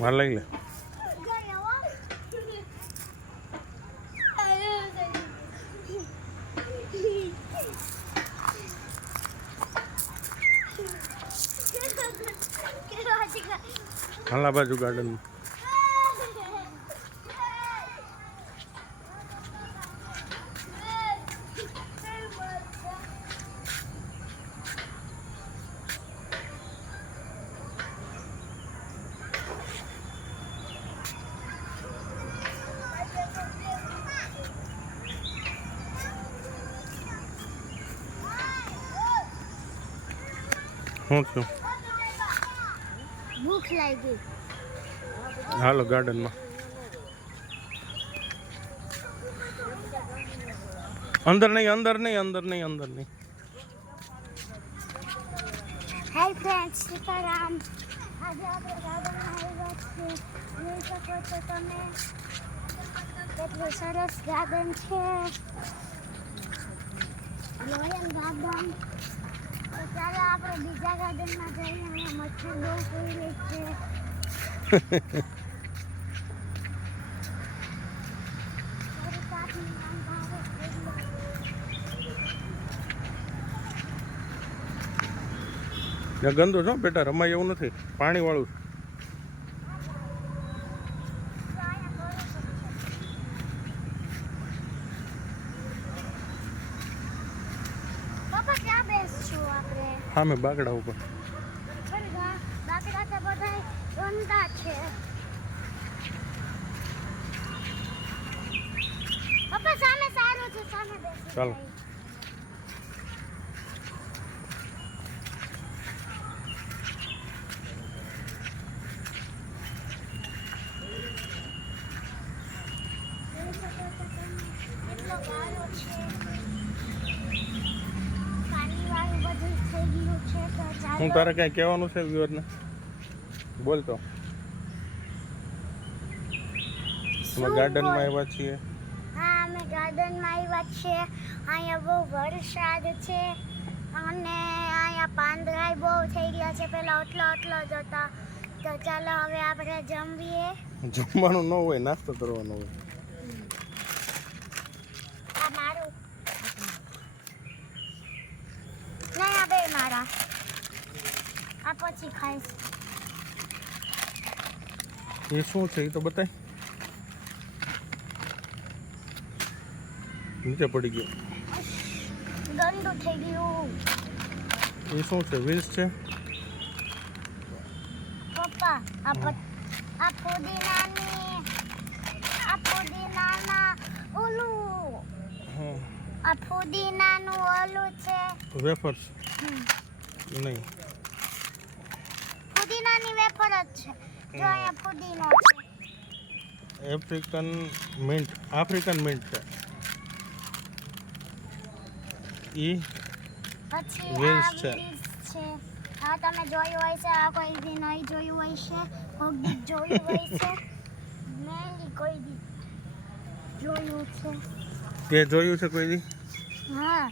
માર લઈ લે. હાલા બાજુ ગાર્ડન શું થયું? ભૂખ લાગી. હાલો ગાર્ડનમાં. અંદર નહીં, અંદર નહીં, અંદર નહીં, અંદર નહીં. Hi friends, Sitaram. આજે આપણે ગાર્ડનમાં આવ્યા છીએ. જોઈ શકો છો તમે કેટલું સરસ ગાર્ડન છે. Loyal garden. તો ચાલો આપણે બીજા ગાર્ડનમાં જઈએ. અહીંયા મચ્છર બહુ પૂરી છે. ગંદુ છો બેટા, રમાય એવું નથી, પાણી વાળું. હા મેં બાગડા ઉપર. બાકડા તો બધા ગંદા છે. પપ્પા સામે સારું છે, સામે બેસી. ચાલો. હું તારે ક્યાંય કહેવાનું છે વ્યુઅરને? બોલ તો. અમે ગાર્ડનમાં આવ્યા છીએ. હા, અમે ગાર્ડનમાં આવ્યા છીએ. અહીંયા બહુ વરસાદ છે અને અહીંયા પાંદડા બહુ થઈ ગયા છે. પેલા એટલો જ હતા. તો ચાલો હવે આપણે જમીએ. જમવાનું ન હોય, નાસ્તો કરવાનો હોય. આ મારું નહીં, આ બે મારા. આ પછી ખાઈશ. એ શું છે એ તો બતાય. નીચે પડી ગયો. ગંદુ થઈ ગયું. એ શું છે? વિલ્સ છે? પપ્પા આ ફુદીનાના ઓલું. આ ફુદીનાનું ઓલું છે. વેફર્સ નહીં, ફુદીનાની વેફર જ છે. જો અહીંયા ફુદીનો છે. આફ્રિકન મિન્ટ છે. ઈ પછી વેલ્સ આ છે. વેલ્સ છે. હા, તમે જોયું હોય છે. આ કોઈ દી નહીં જોયું હોય છે. કોઈક દી જોયું હોય છે. મેં કોઈ દી જોયું છે. તે જોયું છે કોઈ દી? હા,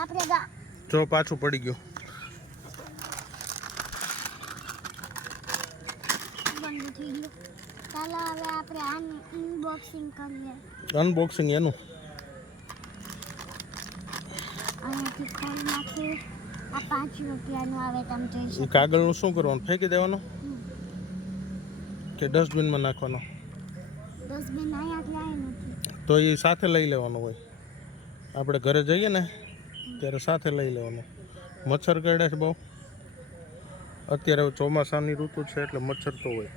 આપણે જો પાછું પડી ગયું. બંધ થઈ ગયું. ચાલો હવે આપણે આનું અનબોક્સિંગ કરીએ. અનબોક્સિંગ એનું? અહીંયાથી ખોલી નાખીએ. આ 5 રૂપિયાનું આવે, તમે જોઈ એ શકો. કાગળનું શું કરવાનું? ફેંકી દેવાનું કે ડસ્ટબિનમાં નાખવાનો? ડસ્ટબિન અહીંયાથી આવી નથી. તો એ સાથે લઈ લેવાનું હોય. આપણે ઘરે જઈએ ને ત્યારે સાથે લઈ લેવાનું. મચ્છર કરડે છે બહુ. અત્યારે ચોમાસાની ઋતુ છે એટલે મચ્છર તો હોય.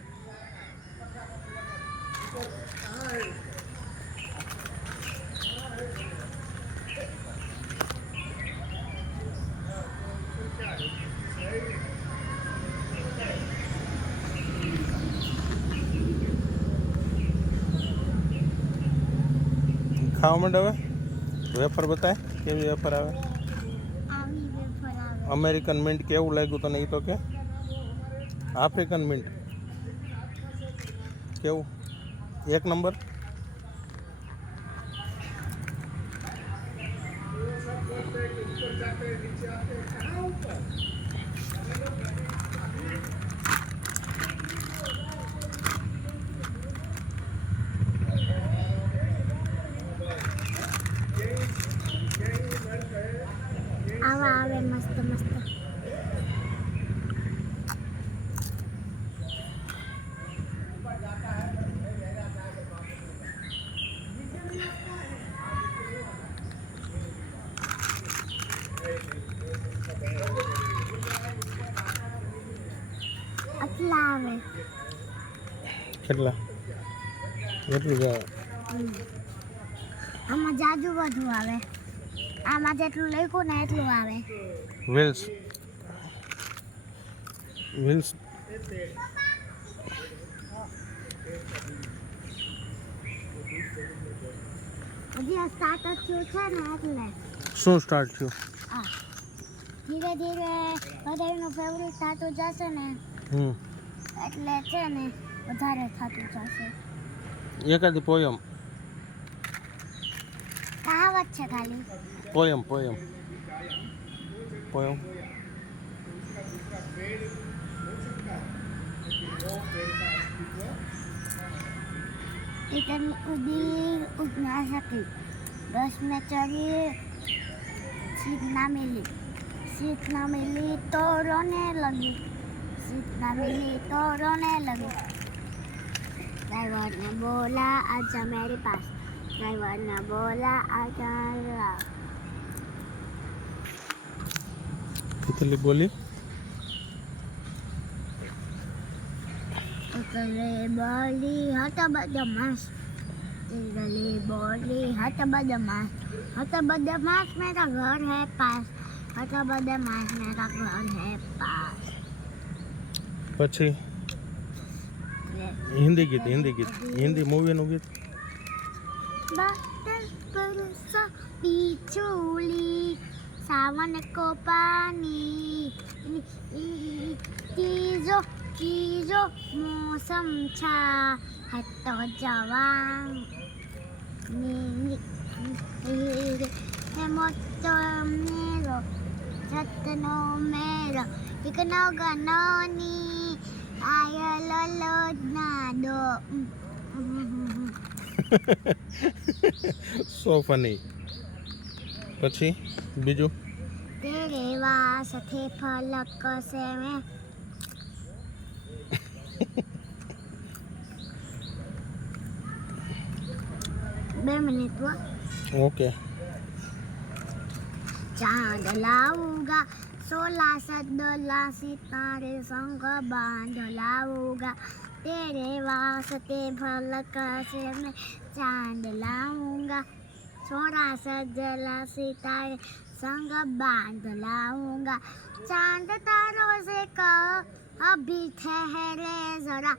ખાવા માંડ હવે. વેફર બતાય કેવી વેફર આવે. આવી વેફર આવે. અમેરિકન મિન્ટ કેવું લાગ્યું તને એ તો કે? આફ્રિકન મિન્ટ કેવું? એક નંબર. આવા આવે મસ્ત મસ્ત. આટલા આવે. કેટલા? એટલું જ આવે. આમાં જાજુ બધું આવે. આમાં જેટલું લખ્યું ને એટલું આવે. વ્હીલ્સ વ્હીલ્સ હજી આ સ્ટાર્ટ જ થયું છે ને એટલે. શું સ્ટાર્ટ થયું? હા, ધીરે ધીરે બધાનું ફેવરિટ થતું જશે ને એટલે છે ને વધારે થતું જશે. એકાદી પોયમ કહાવત છે ખાલી. Poem poem poem. इतनी उड़ी उड़ ना सकी, बस में चढ़ी सीट ना मिली तो रोने लगी, सीट ना मिली तो रोने लगी. ड्राइवर ने बोला आजा मेरे पास, ड्राइवर ने बोला आजा. कितनी बोली? उतले बोली हटा बदमाश, उतले बोली हटा बदमाश, हटा बदमाश मेरा घर है पास, हटा बदमाश मेरा घर है पास. પછી હિન્દી ગીત હિન્દી મૂવીનું ગીત. बादल बरसा बिजली, सावन को पानी, चीजो मौसम छा है तो जवान मोटो मेरो छतनो मेरो इकनो गनोनी आयलो लोडना दो. સો ફની. પછી બીજું? तेरे वास्ते फलक से मैं बे मिनट हुआ. ઓકે. चांद लाऊंगा 16 सदला सितारे संग बांध लाऊंगा, तेरे वास्ते फलक से मैं चांद लाऊंगा 16 सदला सितारे संग बांध लाऊंगा. चांद तारों से कहो अभी ठहरे जरा,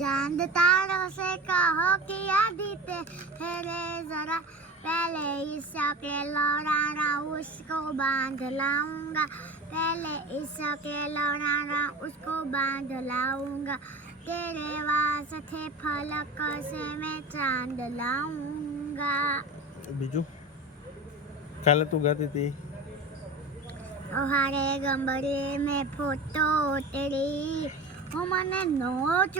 चांद तारों से कहो कि अभी ठहरे जरा, पहले इसके लौटाना उसको बांध लाऊंगा, पहले इसके लौटाना उसको बांध लाऊंगा, तेरे वास्ते फलक से मैं चांद लाऊंगा. બીજું? કાલે તું ગાતી હતી. हारे गंबरे में फोटो तेरी वो मने नोच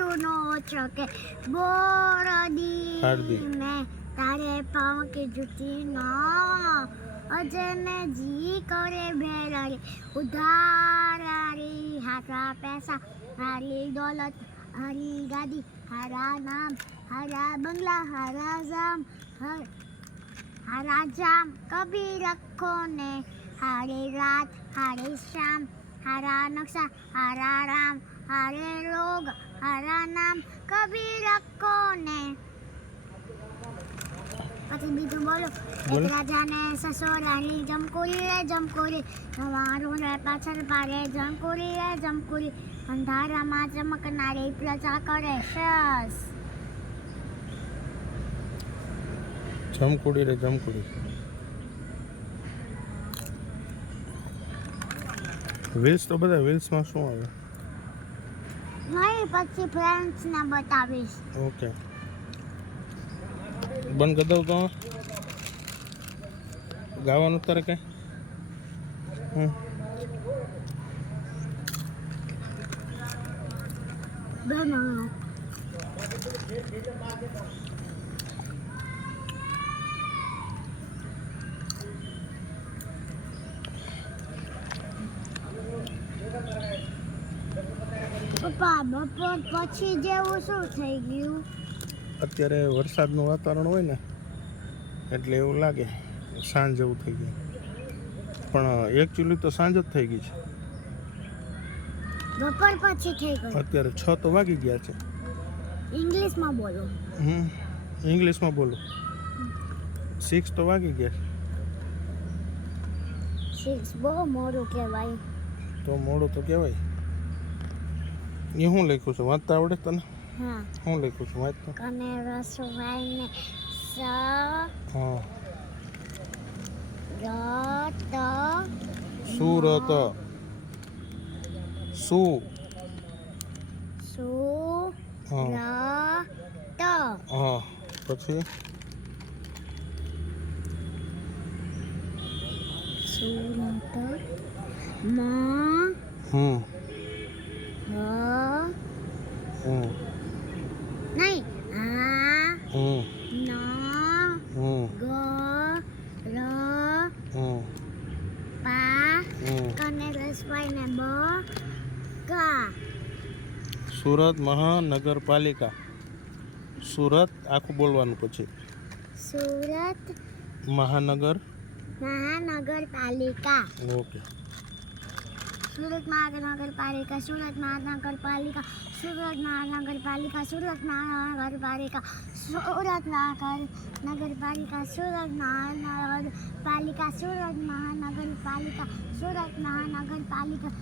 के बोरदी हार्दी. में तारे पाँव की जुटी ना अजय में जी करे भेड़ारी उधारी, हारा पैसा हारी दौलत हारी गाड़ी हारा नाम हारा बंगला हारा जाम हारा जाम कभी रखो ने, हारे रात हारे शाम हारा नक्शा हारा राम हारे रोग हारा नाम कभी रखो ने. પછી બીજું બોલો. એક રાજાને સસોરાની જમકુરી સવારું રે પાછળ પારે જમકુરી અંધારામાં ચમકનારી પ્રજા કરે શસ. જમકુડી રે જમકુડી. વ્હીલ્સ તો બધા વ્હીલ્સમાં શું આવે? નહીં પછી ફ્રેન્ડ્સને બતાવીશ. ઓકે બંધ કરી દઉં તો ગાવાનું તારે કઈ બનાવો. પપ્પા બપોર પછી જેવું શું થઈ ગયું? અત્યારે વરસાદનું વાતાવરણ હોય ને એટલે એવું લાગે સાંજ જેવું થઈ ગયું, પણ એકચ્યુઅલી તો સાંજ જ થઈ ગઈ છે. બપોર પછી થઈ ગયું. અત્યારે 6 તો વાગી ગયા છે. ઇંગ્લિશમાં બોલો. ઇંગ્લિશમાં બોલો. 6 તો વાગી ગયા છે. 6 બહુ મોડું કહેવાય. તો મોડું તો કહેવાય. એ હું લખ્યું છે વાંચતા આવડે તને? હા. હું લખ્યું છું વાંચતા? કને રસવાઈને સ હા. રત સુરત સુ સુ હા રત હા પછી સુરત મ હ નહીં આ ન ગ ર પા કને રસવાઈને બ કા. સુરત મહાનગરપાલિકા. સુરત આખું બોલવાનું પછી સુરત મહાનગરપાલિકા. ઓકે. સુરત મહાનગરપાલિકા. સુરત મહાનગરપાલિકા. સુરત મહાનગરપાલિકા. સુરત મહાનગરપાલિકા. સુરત મહાનગરપાલિકા. સુરત મહાનગરપાલિકા. સુરત મહાનગરપાલિકા. સુરત મહાનગરપાલિકા.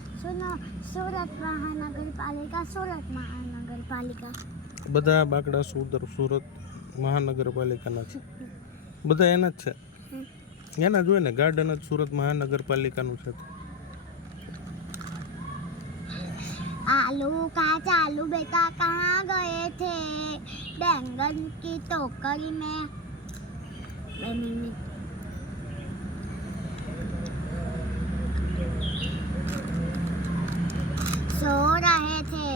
સુરત મહાનગરપાલિકા. સુરત મહાનગરપાલિકા. બધા બાકડા સુરત મહાનગરપાલિકાના છે. બધા એના જ છે. એના જ હોય ને, ગાર્ડન જ સુરત મહાનગરપાલિકાનું છે. आलू का चालू बेटा कहाँ गए थे? बैंगन की टोकरी में. सो रहे थे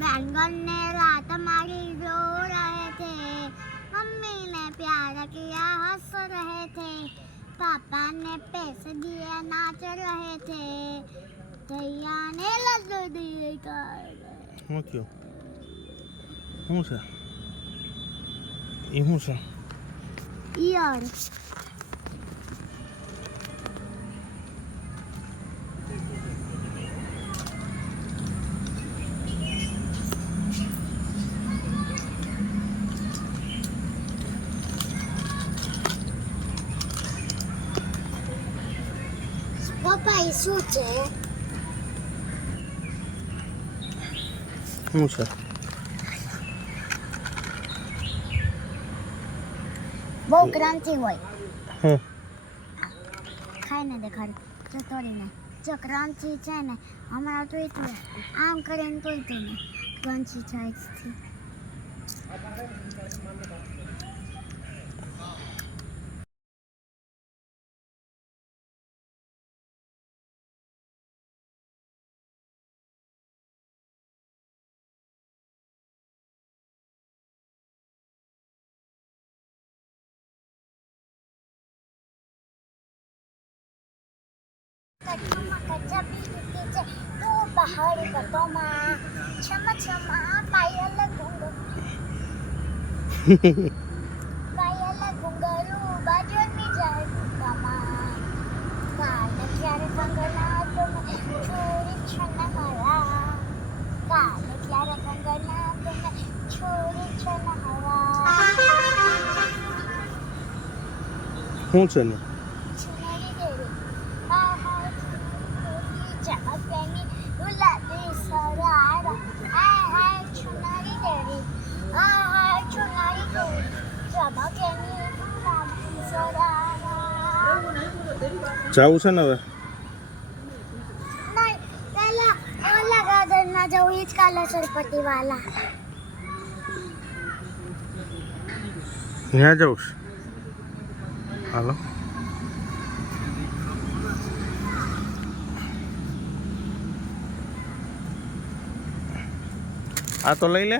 बैंगन ने रात मारी रो रहे थे. मम्मी ने प्यार किया हंस रहे थे. पापा ने पैसे दिए नाच रहे थे. भैया ने लड्डू दिए શું થયું? શું છે એ? શું છે? ईयर. પપ્પા એ શું છે? શું છે? બહુ ક્રાંતિ હોય. હમ ખાઈને દેખાડ જો તોડીને. જો ક્રાંતિ છે ને હમણાં તો એટલું આમ કરીને તો ને ક્રંચી સાઈઝથી. પહાડી પટોમાં છમ છમા પાયલ ઘુંઘરું બાજુની જાય ગુંગામાં. કાલે ક્યારે કંગના તમે છોરી છન હરા. કાલે ક્યારે કંગના તમે છોરી છન હરા. શું છે ને? છુનરી દેરી હા હા ચમકની ગુલાબી સરારા. હા હા છુનરી દેરી હા હા છુનરી દેરી ચમકની ગુલાબી સરારા. જાવું છે ને હવે? નહીં પહેલા ઓલા ગાર્ડનમાં જવું, હિંચકા લસર चटपटी वाला। यहाँ जाऊँ हालो आ तो लई ले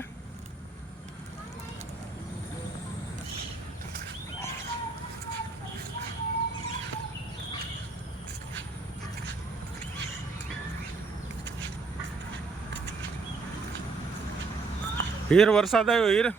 हीर वरसाद आयो हीर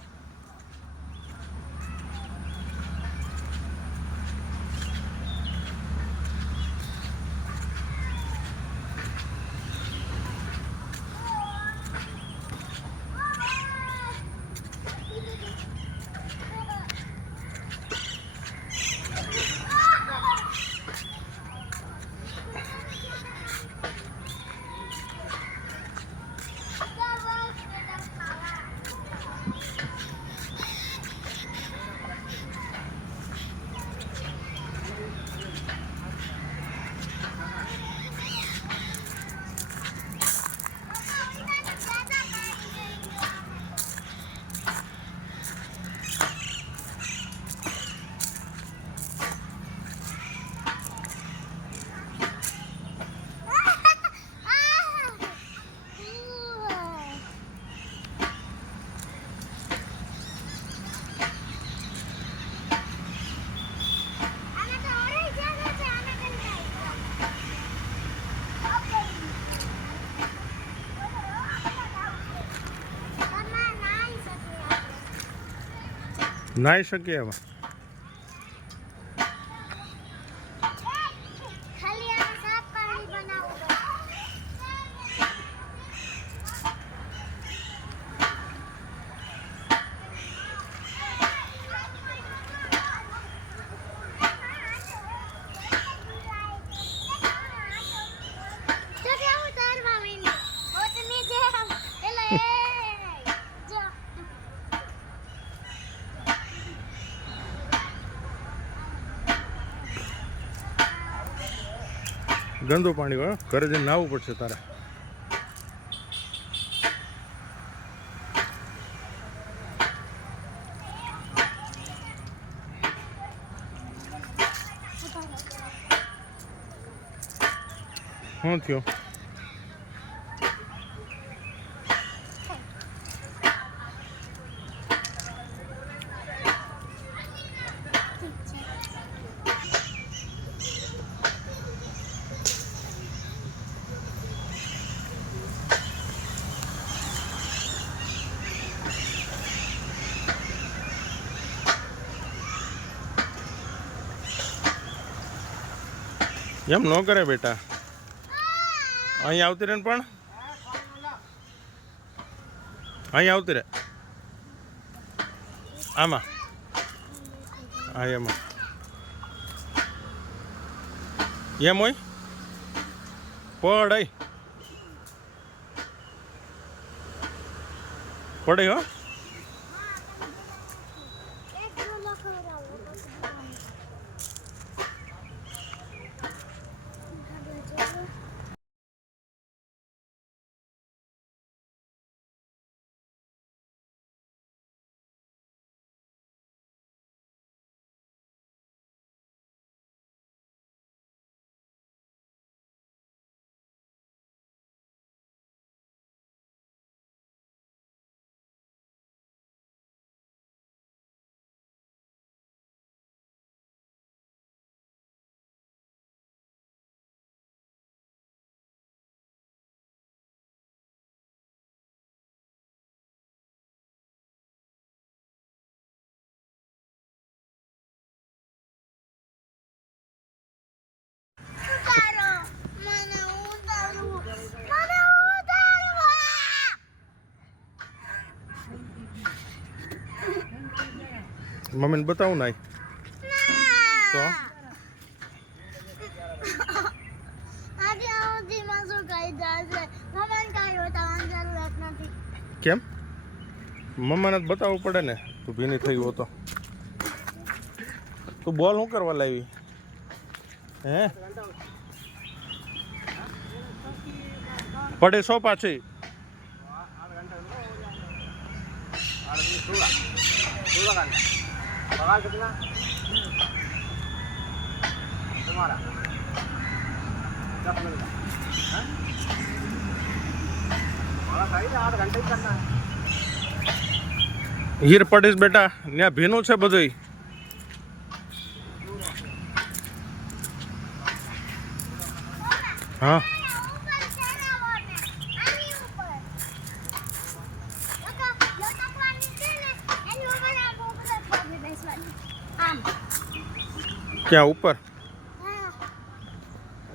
નાઈ શકીએ એમાં खाली आ साफ पानी बनाऊंगा। तो क्या उतारवा मैंने वो तो नीचे एला ए जो ગંદુ પાણી હોય ઘરે જઈને નાહવું પડશે તારે શું થયું એમ ન કરે બેટા અહીં આવતી રહે ને પણ અહીં આવતી રહે આમાં હા એમાં એમ હોય પડાય પડે હો एक किलो खवरावो ઉતારો મને ઉતારવું મને ઉતારવા મમ્મીને બતાવું નાઈ તો આજે આવતી માં શું કહી જશે મમ્મીને કાંઈ બતાવવાની જરૂરત નથી કેમ મમ્માને જ બતાવવું પડે ને તું ભીની થઈ હો તો તું બોલ શું કરવા લાવી હે પડે સો પાછી હીર પડીશ બેટા, ત્યાં ભીનું છે બધું. હા ઉપર છે ને બોને આની ઉપર લટકવાની છે ને એની ઉપર આ ઉપર પગ બેસવાની આમ. ક્યાં ઉપર? હા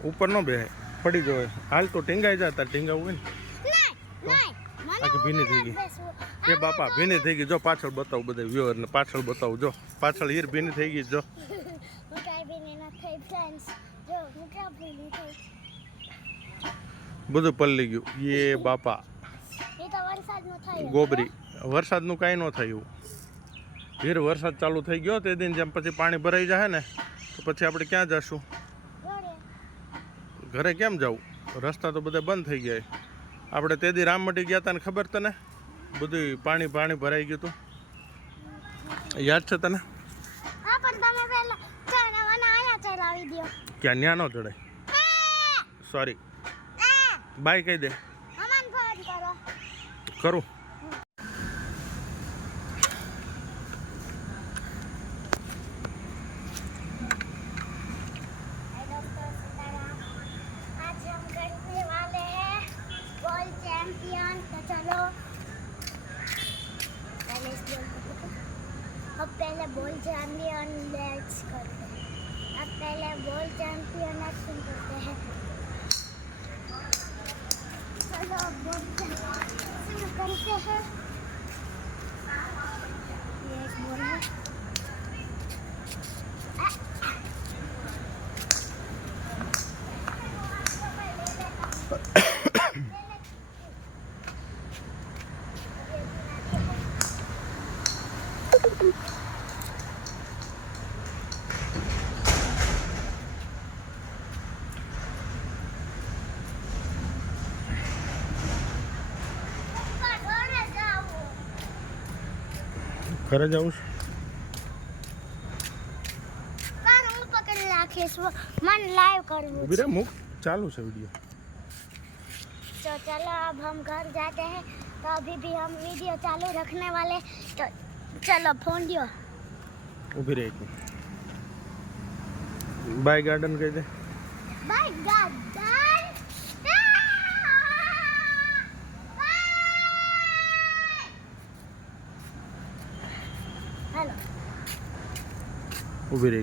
ઉપર ન બેહાય, પડી જવાય. હાલ તો ટીંગાઈ જતા, ટીંગાવું હોય ને. નહીં મને આખી ભીની થઈ ગઈ. એ બાપા ભીની થઈ ગઈ. જો પાછળ બતાવું બધા વ્યુઅર ને, પાછળ બતાવું. જો પાછળ હીર ભીની થઈ ગઈ. જો હું કાંઈ ભીની ન થઈ ફ્રેન્ડ્સ. જો હું ક્યાં ભીની થઈ. બધું પલળી ગયું. એ બાપા એ તો વરસાદનું થયું ગોબરી. વરસાદનું કાંઈ ન થાય એવું. હીર વરસાદ ચાલુ થઈ ગયો તે દિન, જેમ પછી પાણી ભરાઈ જાય ને તો પછી આપણે ક્યાં જશું? ઘરે કેમ જવું? રસ્તા તો બધા બંધ થઈ ગયા. આપણે તે દી રામમટી ગયા હતા ને, ખબર તને? બધું પાણી ભરાઈ ગયું હતું, યાદ છે તને? હા પણ તમે પહેલા ચણાવાના આયા ચલાવી દો. ક્યાં ન્યા ન ચડાય. સોરી, બાય કહી દે. અમન ફોન કરો. કરું. आज हम करने वाले हैं बॉल चैंपियन. तो चलो पहले इस बॉल को अब पहले बॉल चैंपियन लेट्स करते हैं. अब पहले बॉल चैंपियन एक्शन करते हैं. चलो अब बॉल चैंपियन करते हैं. ये एक बॉल है. ઘરે જવું છે? કાન હું પકડી રાખીશ. मन लाइव करવું ઊભી રે, મૂક. ચાલુ છે વિડીયો. तो चलो अब हम घर जाते हैं. तो अभी भी हम वीडियो चालू रखने वाले. तो चलो फोन दियो. ઊભી રહે. બાય ગાર્ડન કહી દે. Bye garden. हेलो ઊભી રહે.